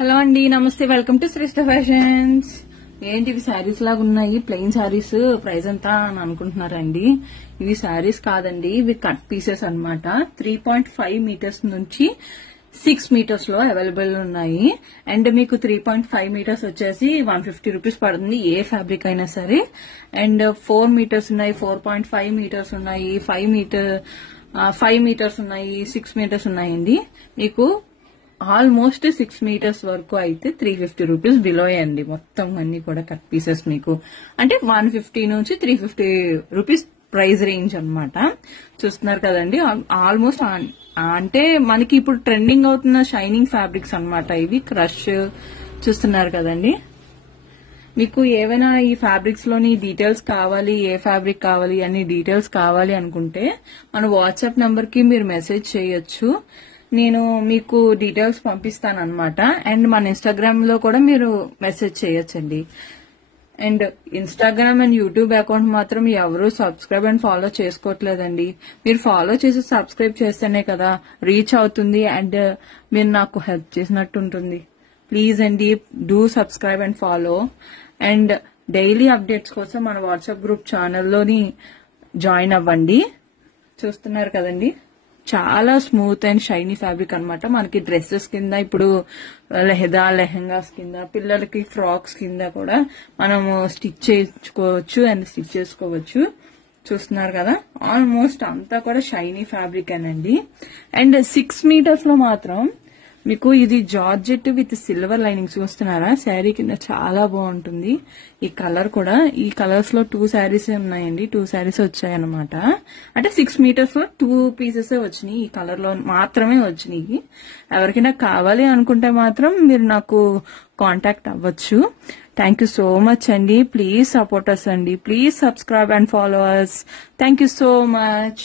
Hello అండి, నమస్తే. Welcome to Shreshta fashions. ఏంటి ఇవి శారీస్ లాగా ఉన్నాయి, ప్లెయిన్ శారీస్, ప్రైస్ ఎంత అని అనుకుంటున్నారండి. ఇవి శారీస్ కాదండి, ఇవి కట్ పీసెస్ అన్నమాట. 3.5 మీటర్స్ నుంచి 6 మీటర్స్ లో అవైలబుల్ ఉన్నాయి. అండ్ మీకు 3.5 మీటర్స్ వచ్చేసి 150 రూపీస్ పడుతుంది, ఏ ఫ్యాబ్రిక్ అయినా సరే. అండ్ 4 మీటర్స్ ఉన్నాయి, 4.5 మీటర్స్ ఉన్నాయి, 5 మీటర్స్ ఉన్నాయి, 6 మీటర్స్ ఉన్నాయండి. మీకు ఆల్మోస్ట్ 6 మీటర్స్ వరకు అయితే 350 రూపీస్ బిలో అండి. మొత్తం అన్ని కూడా కట్ పీసెస్ మీకు అంటే 150 నుంచి 350 రూపీస్ ప్రైస్ రేంజ్ అన్నమాట. చూస్తున్నారు కదండి, ఆల్మోస్ట్ అంటే మనకి ఇప్పుడు ట్రెండింగ్ అవుతున్న షైనింగ్ ఫ్యాబ్రిక్స్ అన్నమాట ఇవి. క్రష్ చూస్తున్నారు కదండి. మీకు ఏవైనా ఈ ఫ్యాబ్రిక్స్ లోని డీటెయిల్స్ కావాలి, ఏ ఫ్యాబ్రిక్ కావాలి అన్ని డీటెయిల్స్ కావాలి అనుకుంటే మన వాట్సాప్ నంబర్ కి మీరు మెసేజ్ చేయొచ్చు. నేను మీకు డీటెయిల్స్ పంపిస్తాను అనమాట. అండ్ మన ఇన్స్టాగ్రామ్ లో కూడా మీరు మెసేజ్ చేయొచ్చండి. And Instagram and YouTube account మాత్రం ఎవరు సబ్స్క్రైబ్ అండ్ ఫాలో చేసుకోవట్లేదండి. మీరు ఫాలో చేసి సబ్స్క్రైబ్ చేస్తేనే కదా రీచ్ అవుతుంది అండ్ మీరు నాకు హెల్ప్ చేసినట్టు ఉంటుంది. ప్లీజ్ అండి, do subscribe and follow. And daily updates కోసం మన వాట్సాప్ గ్రూప్ ఛానల్లోని జాయిన్ అవ్వండి. చూస్తున్నారు కదండి, చాలా స్మూత్ అండ్ షైనీ ఫ్యాబ్రిక్ అన్నమాట. మనకి డ్రెస్సెస్ కింద, ఇప్పుడు లెహెంగాస్ కింద, పిల్లలకి ఫ్రాక్స్ కింద కూడా మనము స్టిచ్ చేసుకోవచ్చు అండ్ స్టిచ్ చేసుకోవచ్చు. చూస్తున్నారు కదా, ఆల్మోస్ట్ అంతా కూడా షైనీ ఫ్యాబ్రిక్ అనండి. అండ్ 6 మీటర్స్ లో మాత్రం మీకు ఇది జార్జెట్ విత్ సిల్వర్ లైనింగ్స్. చూస్తున్నారా, శారీ కింద చాలా బాగుంటుంది. ఈ కలర్ కూడా, ఈ కలర్స్ లో 2 శారీస్ ఉన్నాయండి. 2 శారీస్ వచ్చాయన్నమాట. అంటే 6 మీటర్స్ లో 2 పీసెస్ వచ్చినాయి. ఈ కలర్ లో మాత్రమే వచ్చినాయి. ఎవరికైనా కావాలి అనుకుంటే మాత్రం మీరు నాకు కాంటాక్ట్ అవ్వచ్చు. థ్యాంక్ యూ సో మచ్ అండి. ప్లీజ్ సపోర్ట్ అస్ అండి. Please subscribe and follow us. Thank you so much.